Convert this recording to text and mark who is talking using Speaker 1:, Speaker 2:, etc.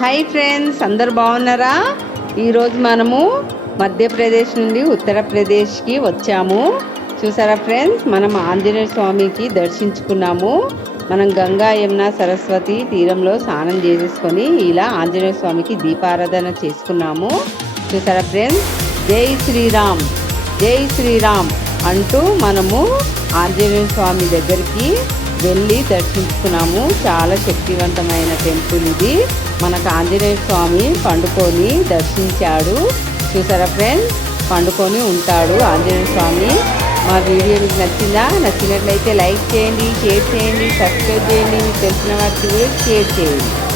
Speaker 1: Hi friends అందరు బాగున్నారా? ఈరోజు మనము మధ్యప్రదేశ్ నుండి ఉత్తరప్రదేశ్కి వచ్చాము. చూసారా ఫ్రెండ్స్ మనం ఆంజనేయ స్వామికి దర్శించుకున్నాము. మనం గంగా యమున సరస్వతి తీరంలో స్నానం చేసేసుకొని ఇలా ఆంజనేయ స్వామికి దీపారాధన చేసుకున్నాము. చూసారా ఫ్రెండ్స్ జై శ్రీరామ్ జై శ్రీరామ్ అంటూ మనము ఆంజనేయ స్వామి దగ్గరికి వెళ్ళి దర్శించుకున్నాము. చాలా శక్తివంతమైన టెంపుల్ ఇది. మనకు ఆంజనేయ స్వామి పండుకొని దర్శించాడు. చూసారా ఫ్రెండ్స్? పండుకొని ఉంటాడు ఆంజనేయ స్వామి. మా వీడియో మీకు నచ్చిందా? నచ్చినట్లయితే లైక్ చేయండి షేర్ చేయండి సబ్స్క్రైబ్ చేయండి. మీకు తెలిసిన వారికి కూడా షేర్ చేయండి.